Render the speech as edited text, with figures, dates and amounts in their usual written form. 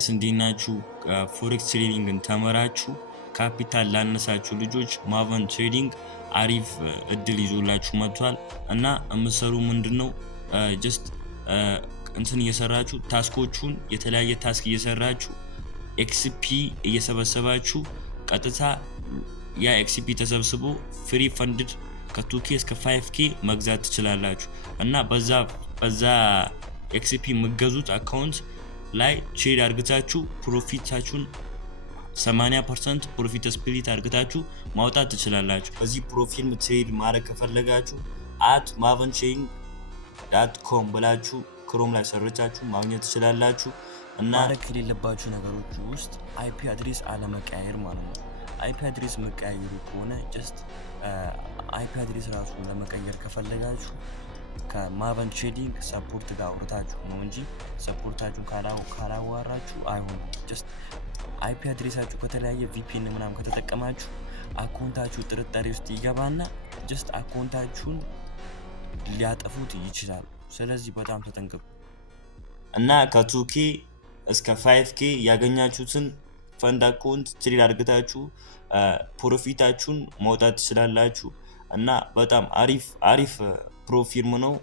እንዲናችሁ ፎሬክስ ትሬዲንግን ተመራችሁ ካፒታል ላነሳችሁ ልጆች ማቨን ትሬዲንግ አሪፍ እድል ይዞላችሁ መጥቷል እና እምሰሩ ምንድነው ጀስት እንትን እየሰራችሁ ታስኮቹን የተለያየ ታስክ እየሰራችሁ ኤክስፒ እየሰበሰባችሁ ቀጥታ ያ ኤክስፒ ተሰብስቦ ፍሪ ፈንድድ ከ2k እስከ 5k መግዛት ትችላላችሁ እና በዛ ኤክስፒ መገዙት አካውንት ላይ ትሬድ አርግታችሁ ፕሮፊታችሁን 80% ፕሮፊት ስፕሊት አርግታችሁ ማውጣት ትችላላችሁ። በዚህ ፕሮፊል ትሬድ ማድረግ ከፈለጋችሁ @mavenchain.com ብላችሁ ክሮም ላይ ሰርቻችሁ ማግኘት ትችላላችሁ እና ማድረግ ከሌለባችሁ ነገሮች ውስጥ አይፒ አድሬስ አለመቀያየር ማለት ነው። አይፒ አድሬስ መቀያየሩ ከሆነ ጀስት አይፒ አድሬስ ራሱን ለመቀየር ከፈለጋችሁ ከማቨን ትሬዲንግ ሰፖርት ጋር አውርታችሁ ነው እንጂ ሰፖርታችሁን ካላዋራችሁ አይሆንም። ጀስት አይፒ አድሬሳችሁ ከተለያየ ቪፒኤን ምናምን ከተጠቀማችሁ አካውንታችሁ ጥርጣሬ ውስጥ ይገባና ጀስት አካውንታችሁን ሊያጠፉት ይችላሉ። ስለዚህ በጣም ተጠንቀቁ እና ከ2k እስከ 5k ያገኛችሁትን ፈንድ አካውንት ትሬድ አድርጋችሁ ፕሮፊታችሁን ማውጣት ትችላላችሁ እና በጣም አሪፍ ፕሮፊርም ነው።